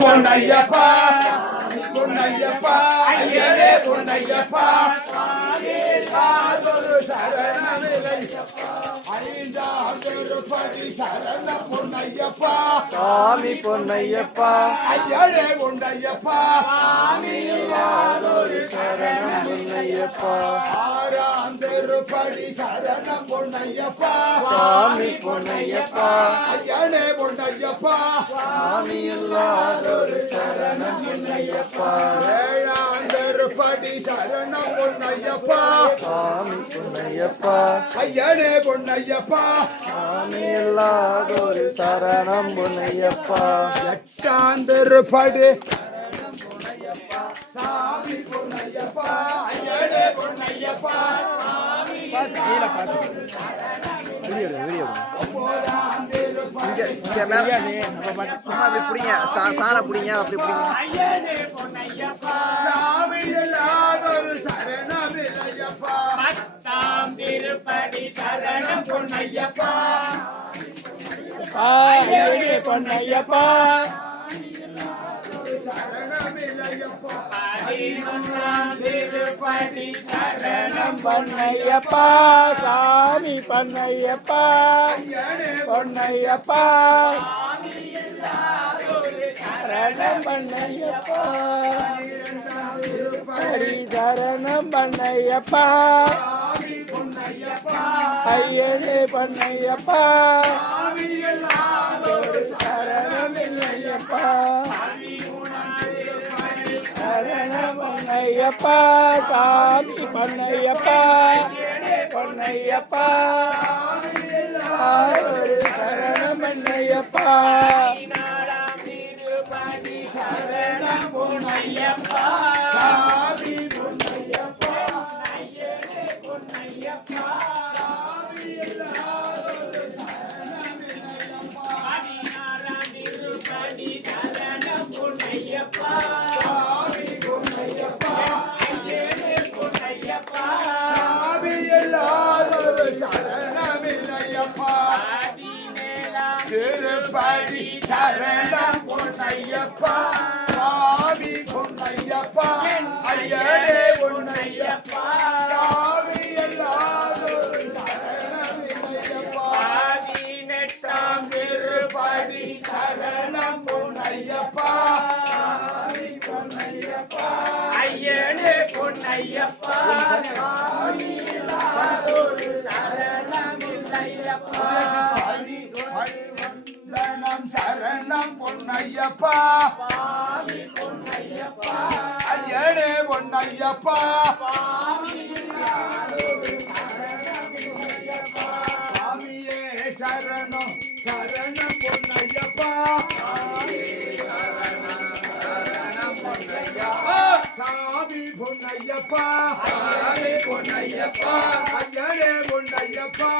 பொன்னையப்பா. பொன்னையப்பா. ஐயரே பொன்னையப்பா. ஐந்தாதொரு சரணமில்லை ஐந்தாதொரு படி சரண பொன்னையப்பா. சாமி பொன்னையப்பா. ஐயரே பொன்னையப்பா. ஒரு சரணம் பொன்னையப்பா ஆறாம் திருப்படி சரண பொன்னையப்பா. சாமி பொன்னையப்பா. ஐயரே பொன்னையப்பா. சாமி இல்லாதொரு சரணம் பொன்னையப்பா ஏழாம் திருப்படி சரண பொன்னையப்பா சாமி பொன்னையப்பா ஐயனே பொன்னையப்பா சாமி இல்லாதொரு சரணம் பொன்னையப்பா சாமி பொன்னையப்பா ஐயனே பொன்னையப்பா இங்க மேல. சும்மா அப்படி பிடிங்க சாரை பிடிங்க அப்படி பிடிங்க. பொன்னையப்பா பொன்னையப்பா. சரணம் பொன்னையப்பா சாமி பொன்னையப்பா ஐயனே பொன்னையப்பா. சரணம் பண்ணையப்பா ஹரி சரணம் பண்ணையப்பா. ஐயனே பண்ணையப்பா சரணம் இல்லையப்பா. பொன்னையப்பா சாமி பொன்னையப்பா பொன்னையப்பா. ஒரு சரணம் பண்ணையப்பா பதினாறாம் பொன்னையப்பா. சாமி திருப்பதி சரணம் பொன்னையப்பா சாமி பொன்னையப்பா ஐயனே பொன்னையப்பா சாமி இல்லாதொரு பதினெட்டாம் திருப்பதி சரணம் பொன்னையப்பா ஐயனே பொன்னையப்பா சரணம் இல்லையப்பா பொன்னையப்பா. ஐயனே பொன்னையப்பா. சாமியே சரணம் சரணம் பொன்னையப்பா. சாமி பொன்னையப்பா. ஐயனே பொன்னையப்பா. ஐயனே பொன்னையப்பா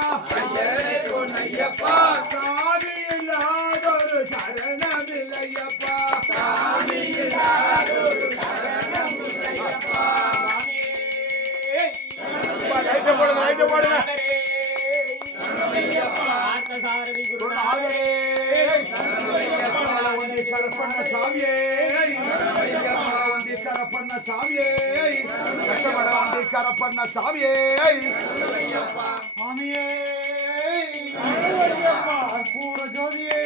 ஐயனே பொன்னையப்பா சாமி இல்லாதொரு சரணமில்லையப்பா லைட்டை போடுங்க லைட்டை போடுங்க. பார்த்தசாரதி குருநாதரே வந்து கரப்பண்ண சாமியே கரப்பண்ண சாமியே கரப்பண்ண ஜோதியே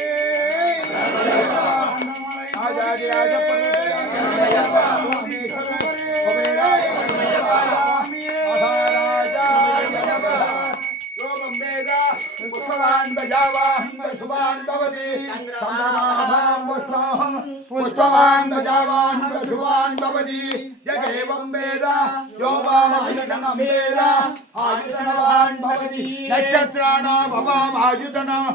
வேதா புஷ்பவான் பஜாவான் சுபான் பவதி சந்திரமாபாம் புஷ்பம் புஷ்பவான் பஜாவான் சுபான் பவதி யகேவம் வேத யோகாமாயுதனம் வேத ஆயுதனவான் பவதி நட்சத்திராணாம் பவாம் ஆயுதனம்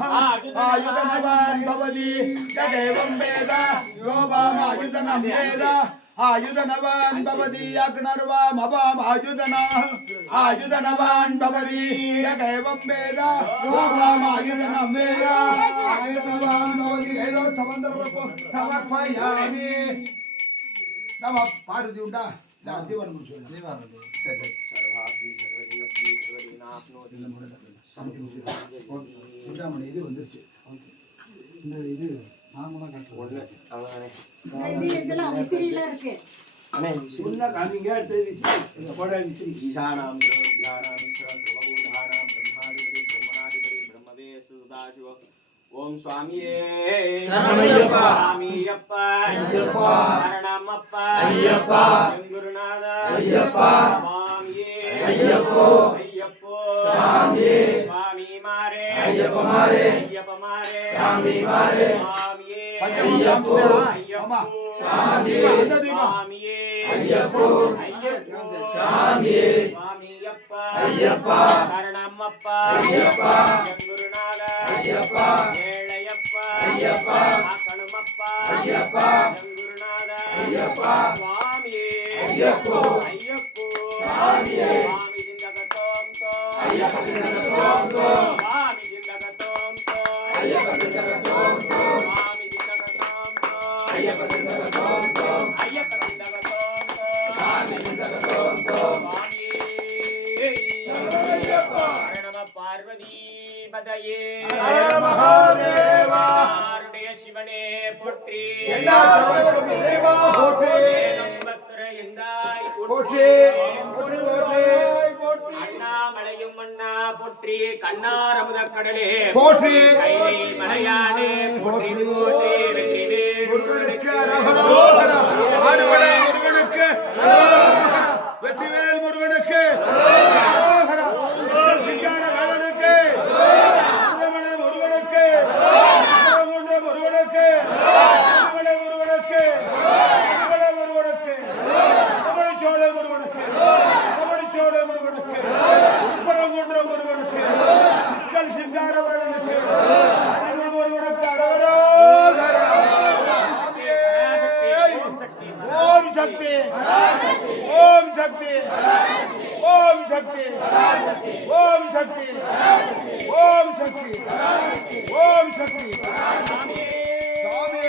ஆயுதனவான் பவதி யகேவம் வேத யோகாமாயுதனம் வேத ஆயுதனவான் பவதி அக்னர்வாம் அவாம் ஆயுதனா? ஆயுதனவான் பவதி யகேவம் வேத? யோகாம் ஆயுதனம் வேத? ஆயுதனவான் பவதி வேதோ சமந்தரம் சமர்ப்பயாமி நம்ம பார்வதி உண்டா? முடிச்சு வந்துருச்சு இது இது இந்த பிரம்மவே சுதாசிவ ஓம் சுவாமியே ஐயப்பா. சரணமப்பா ஐயப்பா. ஐயப்பா. சுவாமியே ஐயப்போ. ஐயப்போ சுவாமியே. சுவாமி மாரே ஐயப்பமாரே. ஐயப்பமாரே சாமி மாரே. சுவாமியே பஞ்சமும் ஐயப்போ. சுவாமியே ஐயப்போ. சுவாமியப்பா ஐயப்பா. சரணமப்பா ஐயப்பா. எங்குருநாத ஐயப்பா. ஏழையப்பா ஐயப்பா. ஆக்கணுமப்பா ஐயப்பா. எங்குருநாத ஐயப்பா. சுவாமியே ஐயப்போ. ஐயப்போ சாமியே. சுவாமி திந்தகத்தோம் தோம் ஐயப்ப திண்டகத்தோம் பதையே ஹர மகாதேவா. ஆருடைய சிவனே போற்றி. போற்றி. போற்றி. அண்ணாமலையும் மன்னா போற்றி. கண்ணார் அமுதக் கடலே போற்றி. மலையானே போற்றி போற்றி வெற்றிவேல் முருகனுக்கு శక్తి ఓం శక్తి ఓం శక్తి ఓం శక్తి స్వామి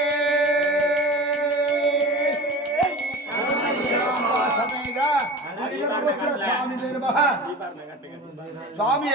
స్వామి